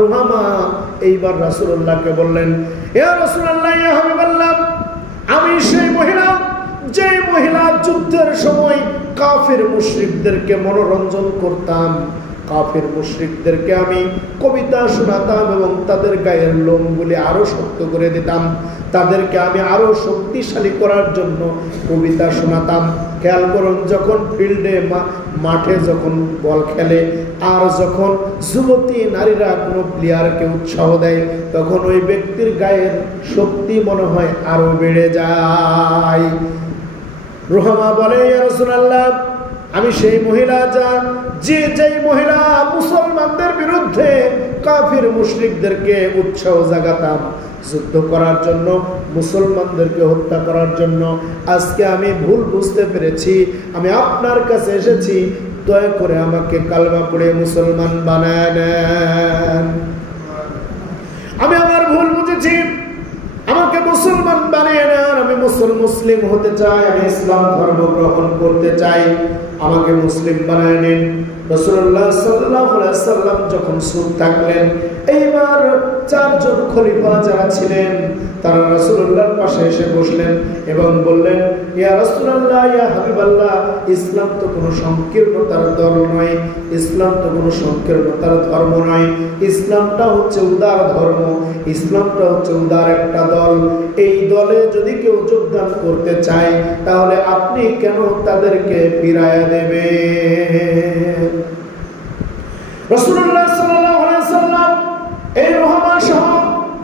রুহামা এইবার রাসূলুল্লাহকে বললেন, ইয়া রাসূলুল্লাহ, ইয়া হাবিবাল্লাহ, আমি সেই মহিলা, যে মহিলা যুদ্ধের সময় কাফির মুশরিকদেরকে মনোরঞ্জন করতাম, কাফির মুশরিকদেরকে আমি কবিতা শোনাতাম এবং তাদের গায়ের লোমগুলি আরো শক্ত করে দিতাম, তাদেরকে আমি আরো শক্তিশালী করার জন্য কবিতা শোনাতাম। খেয়াল করুন, যখন ফিল্ডে মাঠে যখন বল খেলে আর যখন যুবতী নারীরা কোনো প্লেয়ারকে উৎসাহ দেয়, তখন ওই ব্যক্তির গায়ের শক্তি মনে হয় আরো বেড়ে যায়। রুহামা বলে, ইয়া রাসূলুল্লাহ, আমি সেই মহিলা যেই মহিলা মুসলমানদের বিরুদ্ধে কাফির মুশরিকদেরকে উৎসাহ জাগাতাম যুদ্ধ করার জন্য, মুসলমানদেরকে হত্যা করার জন্য। আজকে আমি ভুল বুঝতে পেরেছি, আমি আপনার কাছে এসেছি, দয়া করে আমাকে কালেমা পড়ে মুসলমান বানায় নেন। আমি আমার ভুল বুঝেছি, আমাকে মুসলমান বানিয়ে নেন। আমি মুসলিম হতে চাই, আমি ইসলাম ধর্ম গ্রহণ করতে চাই, আমাকে মুসলিম বানায় নিন। রাসূলুল্লাহ সাল্লাল্লাহু আলাইহি সাল্লাম যখন চুপ থাকলেন, এইবার চারজন খলিফা যারা ছিলেন তারা রাসূলুল্লাহর পাশে এসে বসলেন এবং বললেন, ইয়া রাসূলুল্লাহ, ইয়া হাবিবাল্লাহ, ইসলাম তো কোনো সংকীর্ণতার দল নয়, ইসলাম তো কোনো সংকীর্ণতার ধর্ম নয়, ইসলামটা হচ্ছে উদার ধর্ম, ইসলামটা হচ্ছে উদার একটা দল। এই দলে যদি কেউ যোগদান করতে চায় তাহলে আপনি কেন তাদেরকে ফিরায়া দেবেন? রাসূলুল্লাহ সাল্লাল্লাহু আলাইহি ওয়াসাল্লাম এই রুহামা সহ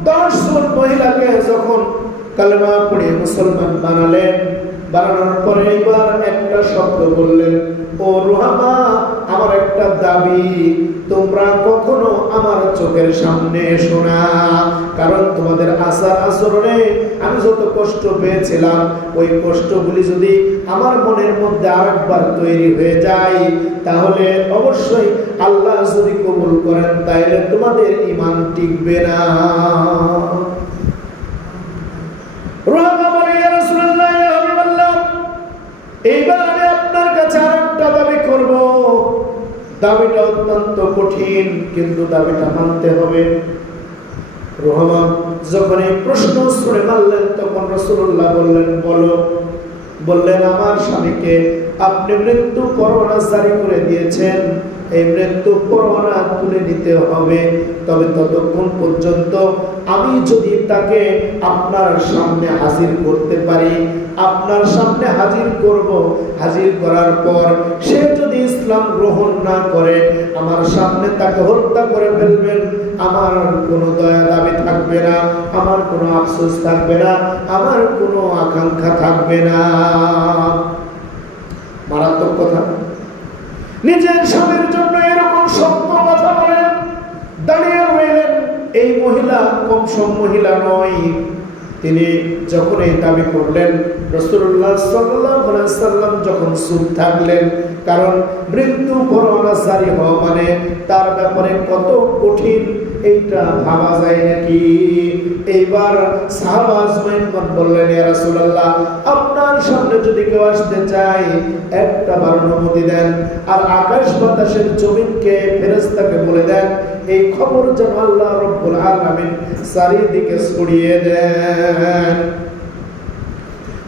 10 জন মহিলাকে যখন কালেমা পড়ে মুসলমান বানালেন, বানানোর পরে এবার একটা শব্দ বললেন, ও রুহামা, আমার একটা দাবি, তোমরা কখনো আমার চোখের সামনে এসো না, কারণ তোমাদের আচার আচরণে আমি যত কষ্ট পেয়েছিলাম, ওই কষ্টগুলি যদি আমার মনের মধ্যে আরেকবার তৈরি হয়ে যায় তাহলে অবশ্যই আল্লাহ যদি কবুল করেন তাহলে তোমাদের ঈমান টিকবে না। রুহামা বলে, ইয়া রাসূলুল্লাহ, ইয়া হাবিবাল্লাহ, এইবার আমি আপনার কাছে আরেকটা দাবি করব। দাবিটা অত্যন্ত কঠিন, কিন্তু দাবিটা মানতে হবে। রুহামা যখন এই প্রশ্ন শুনে মানলেন তখন রাসূলুল্লাহ বললেন, বলো। বললেন, আমার স্বামীকে আপনি মৃত্যু পরোয়ানা জারি করে দিয়েছেন, এই মৃত্যু পরোয়ানা তুলে নিতে হবে, তবে ততক্ষণ পর্যন্ত আমি যদি তাকে আপনার সামনে হাজির করতে পারি, আপনার সামনে হাজির করব, হাজির করার পর সে যদি ইসলাম গ্রহণ না করে আমার সামনে তাকে হত্যা করে ফেলবেন, আমার কোনো দয়া দাবি থাকবে না, আমার কোনো আফসোস থাকবে না, আমার কোনো আকাঙ্ক্ষা থাকবে না। মারাত্মক কথা। নিজের স্বামীর জন্য এরকম সত্য কথা বলেন, দাঁড়িয়ে রইলেন। এই মহিলা কম সম মহিলা নয়। তিনি যখন এই দাবি করলেন, রাসূলুল্লাহ সাল্লাল্লাহু আলাইহি ওয়াসাল্লাম যখন চুপ থাকলেন, কারণ মৃত্যু পরোয়ানা জারি হওয়া মানে তার ব্যাপারে কত কঠিন এইটা ভাবা যায় নাকি। এইবার সাহাবা আজমাইন বললেন, ইয়া রাসূলুল্লাহ, আপনার সামনে যদি কেউ আসতে চায় একটা বার অনুমতি দেন, আর আকাশ বাতাসের জমিনকে ফেরেশতাকে বলে দেন এই খবর যেন আল্লাহ রাব্বুল আলামিন চারিদিকে ছড়িয়ে দেন।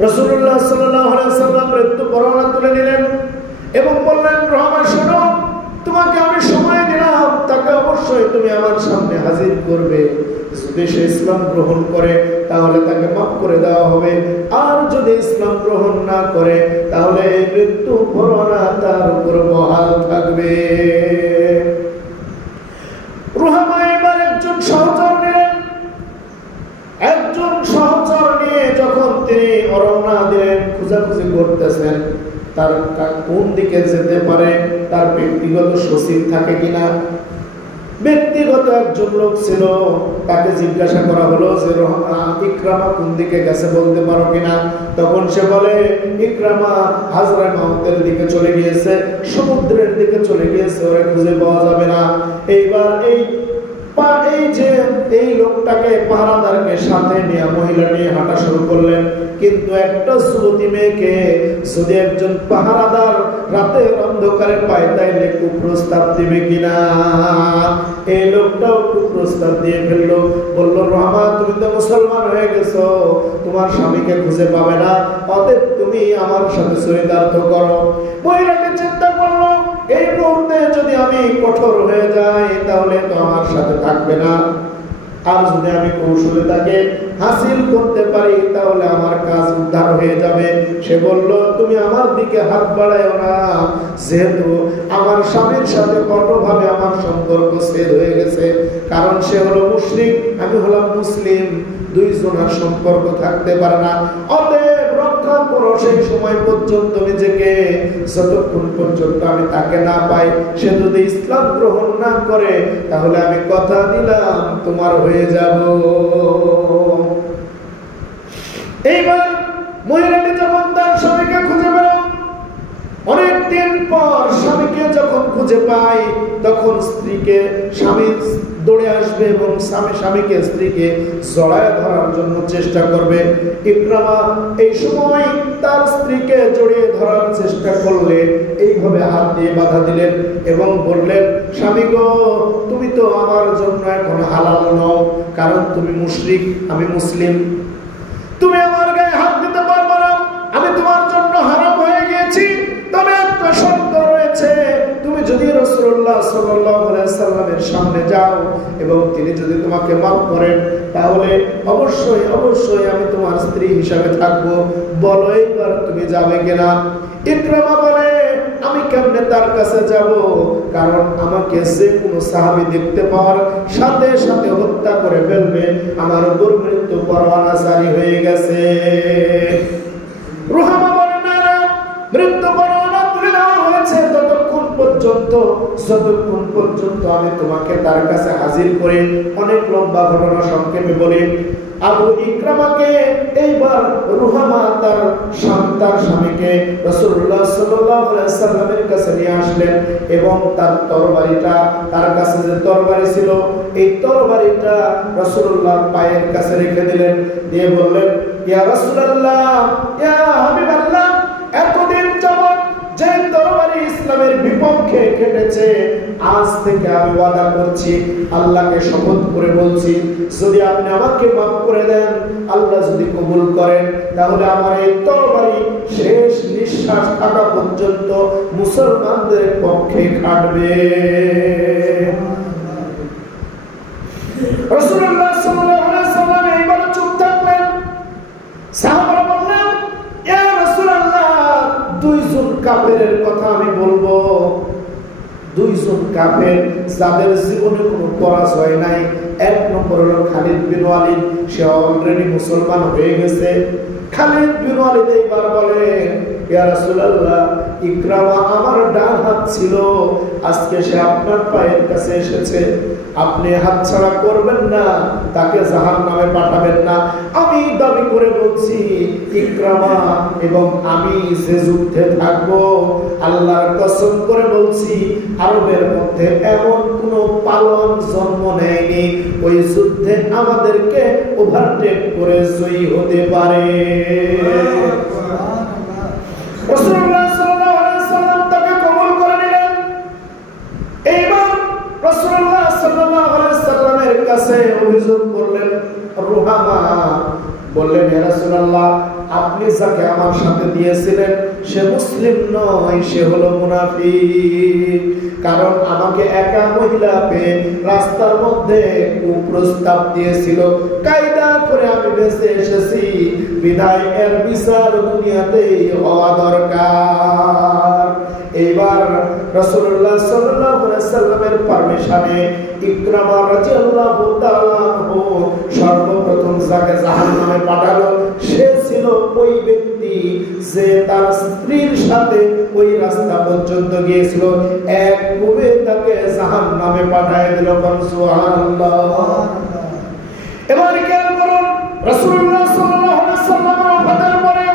রাসূলুল্লাহ সাল্লাল্লাহু আলাইহি ওয়াসাল্লাম মৃত্যু পরোয়ানা তুলে নিলেন এবং বললেন, রহমা, শোনো, তোমাকে আমি সময় দিলাম, তাকে অবশ্যই তুমি আমার সামনে হাজির করবে। যদি সে ইসলাম গ্রহণ করে তাহলে তাকে মাফ করে দেওয়া হবে, আর যদি ইসলাম গ্রহণ না করে তাহলে এই মৃত্যু পরোয়ানা তার উপর বহাল থাকবে। রুহামা এবার একজন সহচর নিলেন। একজন সহচর নিয়ে যখন তিনি রওনা দিলেন, খোঁজাখুঁজি করতেছেন তার কোন দিকে যেতে পারে, তার ব্যক্তিগত সচিব থাকে কিনা। ব্যক্তিগত একজন লোক ছিল, তাকে জিজ্ঞাসা করা হলো যে ইকরামা কোন দিকে গেছে বলতে পারো কিনা। তখন সে বলে, ইকরামা হাজরা মাউতের দিকে চলে গিয়েছে, সমুদ্রের দিকে চলে গিয়েছে, ওরা খুঁজে পাওয়া যাবে না। এইবার এই এই যে এই লোকটাকে পাহারাদারকে সাথে নিয়ে মহিলা নিয়ে হাঁটা শুরু করলেন। কিন্তু একটা যুবতী মেয়েকে যদি একজন পাহারাদার রাতের অন্ধকারে পায় তাইলে কুপ্রস্তাব দিবে কিনা? এই লোকটাও কুপ্রস্তাব দিয়ে ফেললো, বললো রহমা তুমি তো মুসলমান হয়ে গেছো, তোমার স্বামীকে খুঁজে পাবে না, অতএব তুমি আমার সাথে চরিতার্থ করো। মহিলাকে চিন্তা করলো এই মুহূর্তে যদি আমি কঠোর হয়ে যাই তাহলে তো আমার সাথে থাকবে না, আর যদি আমি কৌশলে তাকে হাসিল করতে পারি তাহলে আমার কাজ উদ্ধার হয়ে যাবে। সে বলল তুমি আমার দিকে হাত বাড়ায়ো না, যেহেতু আমার স্বামীর সাথে কঠোরভাবে আমার সম্পর্ক ছেদ হয়ে গেছে, কারণ সে হলো মুশরিক, আমি হলাম মুসলিম, দুইজনের সম্পর্ক থাকতে পারে না। অতএব রক্ষা করো সেই সময় পর্যন্ত নিজেকে, যতক্ষণ পর্যন্ত আমি তাকে না পাই, সে যদি ইসলাম গ্রহণ না করে তাহলে আমি কথা দিলাম তোমার হয়ে যাব। এইবার মহিলাটি যখন তার স্বামীকে খুঁজে পেল, অনেকদিন পর স্বামীকে যখন খুঁজে পায় তখন স্ত্রীকে স্বামী দৌড়ে আসবে এবং স্বামীকে স্ত্রীকে জড়ায় ধরার জন্য চেষ্টা করবে। ইকরামা এই সময় তার স্ত্রীকে জড়িয়ে ধরার চেষ্টা করলে এইভাবে হাত দিয়ে বাধা দিলেন এবং বললেন স্বামী গো, তুমি তো আমার জন্য এখন হালাল নও, কারণ তুমি মুশরিক, আমি মুসলিম, তুমি আমার গায়ে হাত দিতে পারবে না, আমি তোমার জন্য হারাম হয়ে গিয়েছি। তবে একটা শর্ত রয়েছে, তুমি যদি রাসূলুল্লাহ সাল্লাল্লাহু আলাইহি সাল্লামের সামনে যাও এবং তিনি যদি তোমাকে মাফ করেন তাহলে অবশ্যই অবশ্যই আমি তোমার স্ত্রী হিসাবে থাকবো, বলো এইবার তুমি যাবে কিনা? ইকরামা বলে আমি কেমনে তার কাছে যাব, কারণ আমাকে যে কোনো সাহাবী দেখতে পাওয়ার সাথে সাথে হত্যা করে ফেলবে, আমার উপর মৃত্যু পরোয়ানা জারি হয়ে গেছে। রুহামা বলে না, মৃত্যু পরোয়ানা তুলে দেওয়া হয়েছে ততক্ষণ যতক্ষণ পর্যন্ত আমি তোমাকে তার কাছে হাজির করে। অনেক লম্বা ঘটনা সংক্ষেপে বলি, আবু ইকরামাকে এইবার রুহামা তার স্বামীকে রাসূলুল্লাহ সাল্লাল্লাহু আলাইহি সাল্লামের কাছে নিয়ে আসলেন এবং তার তরবারিটা, তার কাছে যে তরবারি ছিল এই তরবারিটা রাসূলুল্লাহ পায়ের কাছে রেখে দিলেন, দিয়ে বললেন ইয়া রাসূলুল্লাহ, ইয়া হাবিবাল্লাহ, এতদিন যাবত যে তরবারি ইসলামের বিপক্ষে কেটেছে, আজ থেকে আমি ওয়াদা করছি, আল্লাহকে শপথ করে বলছি, যদি আপনি আমাকে মাফ করে দেন, আল্লাহ যদি কবুল করেন, তাহলে আমার এই তরবারি শেষ নিঃশ্বাস থাকা পর্যন্ত মুসলমানদের পক্ষে খাটবে। রাসূলুল্লাহ সাল্লাল্লাহু আলাইহি সাল্লাম এইবার চুপ থাকলেন। সাহাবারা বললেন ইয়া রাসূলুল্লাহ, দুইজন কাফেরের কথা আমি বলবো, দুইজন কাফের যাদের জীবনে কোনো পরাজয় নাই। এক নম্বর হলো খালিদ বিন ওয়ালিদ, সে অলরেডি মুসলমান হয়ে গেছে। খালিদ বিন ওয়ালিদ এইবার বলেন ইয়া রাসূলুল্লাহ, ইকরামা আমার ডান হাত ছিল, আজকে সে আপনার পায়ের কাছে এসেছে, আপনি হাতছাড়া করবেন না, তাকে জাহান্নামে পাঠাবেন না। আমি দাবি করে বলছি ইকরামা এবং আমি যে যুদ্ধে থাকবো, আল্লাহর কসম করে বলছি আরবের মধ্যে এমন কোনো পালোয়ান জন্ম নেয়নি ওই যুদ্ধে আমাদেরকে ওভারটেক করে জয়ী হতে পারে। রাসূলুল্লাহ সাল্লাল্লাহু আলাইহি সাল্লাম তাকে কবুল করে নিলেন। এইবার রাসূলুল্লাহ সাল্লাল্লাহু আলাইহি সাল্লামের কাছে অভিযোগ করলেন রুহামা, বললেন ইয়া রাসূলুল্লাহ, আপনি যাকে আমার সাথে দিয়েছিলেন সে মুসলিম নয়, সে হলো মুনাফিক, কারণ আমাকে একা মহিলা পেয়ে রাস্তার মধ্যে কুপ্রস্তাব দিয়েছিল, কায়দা করে আমি বেঁচে এসেছি, বিদায় এর বিচার দুনিয়াতেই হওয়া দরকার। এইবার রাসূলুল্লাহ সাল্লাল্লাহু আলাইহি সাল্লামের পারমিশনে ইকরামা রাদিয়াল্লাহু তাআলা আনহু সর্বপ্রথম যাকে জাহান্নামে পাঠালো সে ছিল ওই ব্যক্তি যে তার স্ত্রীর সাথে ওই রাস্তা পর্যন্ত গিয়েছিল। এক কুবে তাকে জাহান্নামে পাঠিয়ে দিল। সুবহানাল্লাহ। এবার খেয়াল করুন, রাসূলুল্লাহ সাল্লাল্লাহু আলাইহি সাল্লামের ওফাতের পরে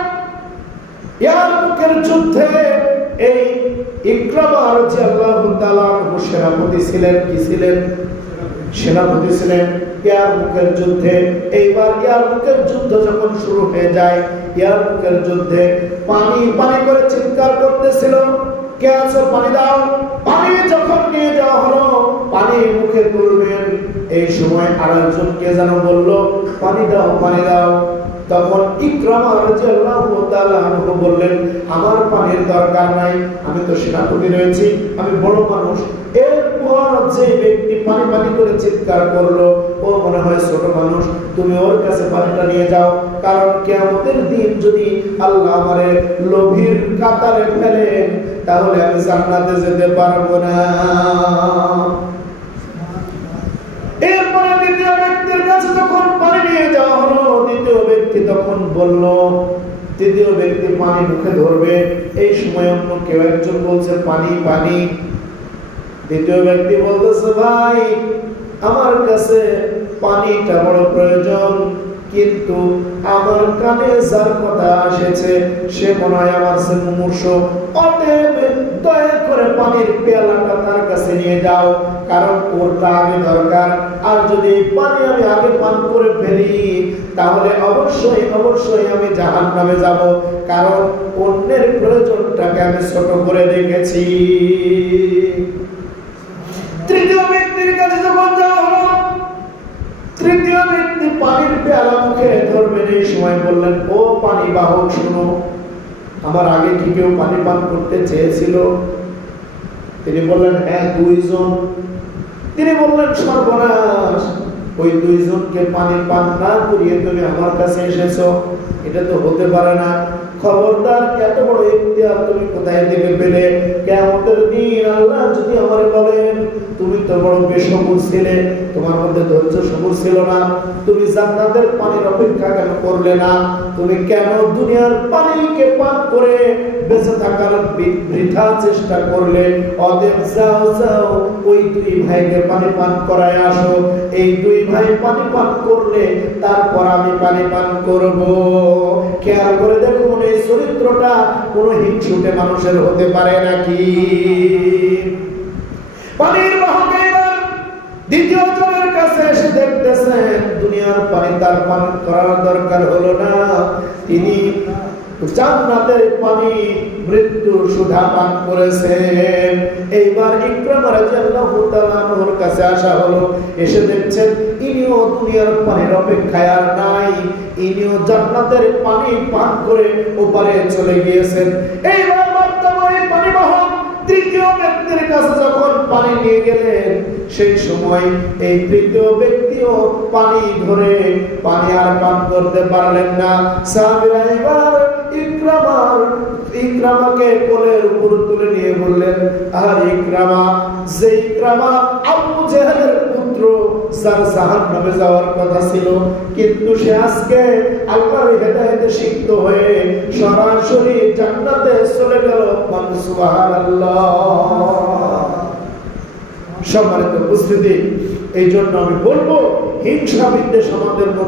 ইয়ারমুকের যুদ্ধে এই ইকরামা রাদিয়াল্লাহু তাআলা আনহু সেনাপতি ছিলেন। কি ছিলেন? সেনাপতি ছিলেন ইয়ারমুকের যুদ্ধে। এইবার ইয়ারমুকের যুদ্ধ যখন শুরু হয়ে যায়, ইয়ারমুকের যুদ্ধে পানি পানি করে চিৎকার করতেছিল, কে আছো পানি দাও। পানি যখন নিয়ে যাওয়া হলো, পানি মুখে তুলবেন, এই সময় আরেকজন কে যেন বলল পানি দাও পানি দাও। তখন ইকরামা রাদিয়াল্লাহু তাআলা আনহু বললেন, আমার পানির দরকার নাই, আমি তো সেনাপতি রয়েছি, আমি বড় মানুষ। এরপর যে ব্যক্তি পানি পানি করে চিৎকার করলো, ও মনে হয় ছোট মানুষ, তুমি ওর কাছে পানিটা নিয়ে যাও, কারণ কিয়ামতের দিন যদি আল্লাহ আমারে লোভীর কাতারে ফেলেন তাহলে আমি জান্নাতে যেতে পারবো না। এরপরে দ্বিতীয় ব্যক্তির কাছে যখন পানি নিয়ে যাওয়া হলো, দ্বিতীয় ব্যক্তি তখন বলল, তৃতীয় ব্যক্তি পানি মুখে ধরবে, এই সময় অন্য কেউ একজন বলছে পানি পানি। দ্বিতীয় ব্যক্তি বলতেছে, ভাই আমার কাছে পানিটা বড় প্রয়োজন, কিন্তু আমার কানে যার কথা এসেছে সে মনে হয় আমার সে মুমূর্ষ, অতএব দয়া করে পানির পেয়ালাটা তার কাছে নিয়ে যাও, কারণ ওরটা আগে দরকার। আর যদি পানি আমি আগে পান করে ফেলি তাহলে অবশ্যই অবশ্যই আমি জাহান্নামে যাব, কারণ অন্যের প্রয়োজনটাকে আমি ছোট করে রেখেছি। তৃতীয় ব্যক্তির কাছে যখন যাওয়া হলো, তৃতীয় ব্যক্তি পানির পেয়ালা মুখে ধরবেন, এই সময় বললেন, ও পানি বাহক শুনো, আমার আগে কি কেউ পানি পান করতে চেয়েছিল? তিনি বললেন, হ্যাঁ দুইজন। তিনি বললেন, সর্বনাশ, ওই দুইজনকে পানি পান না করিয়ে তুমি আমার কাছে এসেছো, এটা তো হতে পারে না। খবরদার, এত বড় ইখতিয়ার তুমি কোথায় থেকে পেলে? কিয়ামতের দিন আল্লাহ যদি আমারে বলেন, তুমি তো বড় বেসবুর ছিলে, তোমার মধ্যে ধৈর্য সবুর ছিল না, তুমি জান্নাতের পানির অপেক্ষা কেন করলে না? তুমি কেন দুনিয়ার পানিকে পান করে বেঁচে থাকার বৃথা চেষ্টা করলে? অতএব যাও যাও, ওই দুই ভাইকে পানি পান করায় আসো, এই দুই ভাই পানি পান করলে তারপর আমি পানি পান করব। খেয়াল করে দেখুন, এই চরিত্রটা কোনো হিংসুটে মানুষের হতে পারে নাকি? পানির বাহক এবার দ্বিতীয় জনের কাছে এসে দেখতেছেন দুনিয়ার পানি তার পান করার দরকার হলো না, তিনি জান্নাতের পানি মৃত্যুর সুধা পান করেছেন। এইবার ইকরামা রাদিয়াল্লাহু তাআলা আনহুর কাছে আসা হলো, এসে দেখছেন ইনিও দুনিয়ার পানির অপেক্ষায় আর নাই, ইনিও জান্নাতের পানি পান করে ওপারে চলে গিয়েছেন। এইবার বর্তমানে পানি বাহক তৃতীয় ব্যক্তির কাছে যখন পানি নিয়ে গেলেন, সেই সময় এই তৃতীয় ব্যক্তিও পানি ধরে পানি আর পান করতে পারলেন না। সাহাবীরা এবার ইকরামাকে কোলের উপর তুলে নিয়ে বললেন, আর ইকরামা, যে ইকরামা আবু জেহেলের পুত্র, যার জাহান্নামে যাওয়ার কথা ছিল, কিন্তু সে আজকে আল্লাহর হেদায়েতে সিক্ত হয়ে সরাসরি জান্নাতে চলে গেল। সুবহানাল্লাহ। সম্মানিত উপস্থিতি, এই জন্য আমি বলবো, হিংসা বিদ্বেষ আমাদের মধ্যে